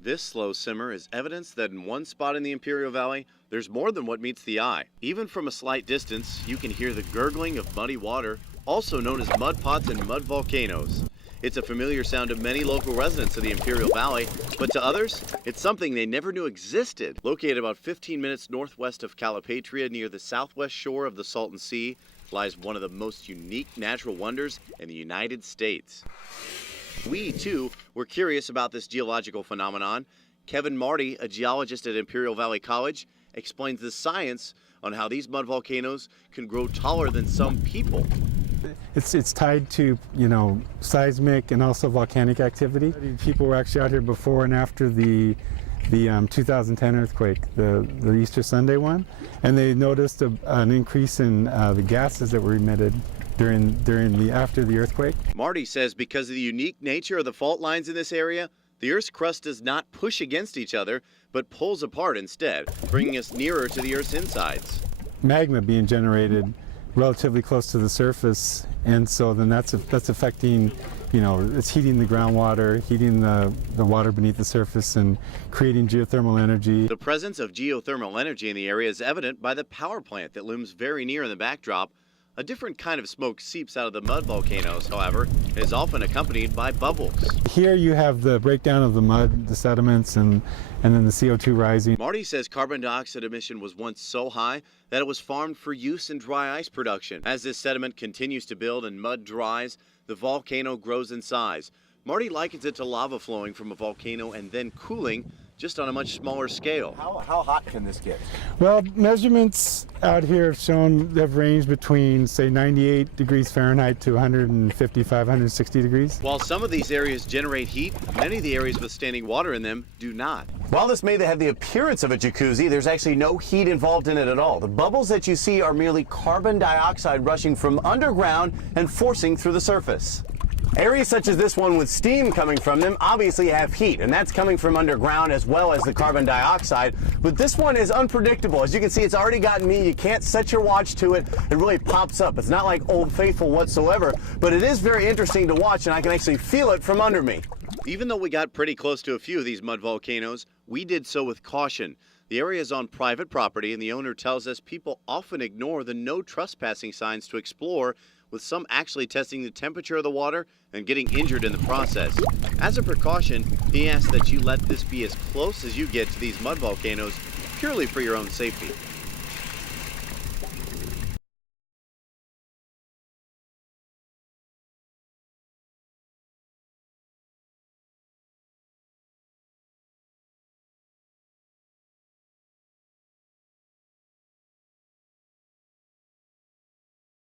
This slow simmer is evidence that in one spot in the Imperial Valley, there's more than what meets the eye. Even from a slight distance, you can hear the gurgling of muddy water, also known as mud pots and mud volcanoes. It's a familiar sound to many local residents of the Imperial Valley, but to others, it's something they never knew existed. Located about 15 minutes northwest of Calipatria near the southwest shore of the Salton Sea, lies one of the most unique natural wonders in the United States. We, too, were curious about this geological phenomenon. Kevin Marty, a geologist at Imperial Valley College, explains the science on how these mud volcanoes can grow taller than some people. It's tied to, seismic and also volcanic activity. People were actually out here before and after the 2010 earthquake, the Easter Sunday one, and they noticed an increase in the gases that were emitted after the earthquake. Marty says because of the unique nature of the fault lines in this area, the Earth's crust does not push against each other, but pulls apart instead, bringing us nearer to the Earth's insides. Magma being generated relatively close to the surface, and so then that's affecting, it's heating the groundwater, heating the water beneath the surface and creating geothermal energy. The presence of geothermal energy in the area is evident by the power plant that looms very near in the backdrop. A different kind of smoke seeps out of the mud volcanoes, however, and is often accompanied by bubbles. Here you have the breakdown of the mud, the sediments, and then the CO2 rising. Marty says carbon dioxide emission was once so high that it was farmed for use in dry ice production. As this sediment continues to build and mud dries, the volcano grows in size. Marty likens it to lava flowing from a volcano and then cooling, just on a much smaller scale. How hot can this get? Well, measurements out here have ranged between, say, 98 degrees Fahrenheit to 155, 160 degrees. While some of these areas generate heat, many of the areas with standing water in them do not. While this may have the appearance of a jacuzzi, there's actually no heat involved in it at all. The bubbles that you see are merely carbon dioxide rushing from underground and forcing through the surface. Areas such as this one with steam coming from them obviously have heat, and that's coming from underground as well as the carbon dioxide. But this one is unpredictable. As you can see, it's already gotten me. You can't set your watch to it. It really pops up. It's not like Old Faithful whatsoever, but it is very interesting to watch, and I can actually feel it from under me. Even though we got pretty close to a few of these mud volcanoes, we did so with caution. The area is on private property, and the owner tells us people often ignore the no trespassing signs to explore, with some actually testing the temperature of the water and getting injured in the process. As a precaution, he asks that you let this be as close as you get to these mud volcanoes, purely for your own safety.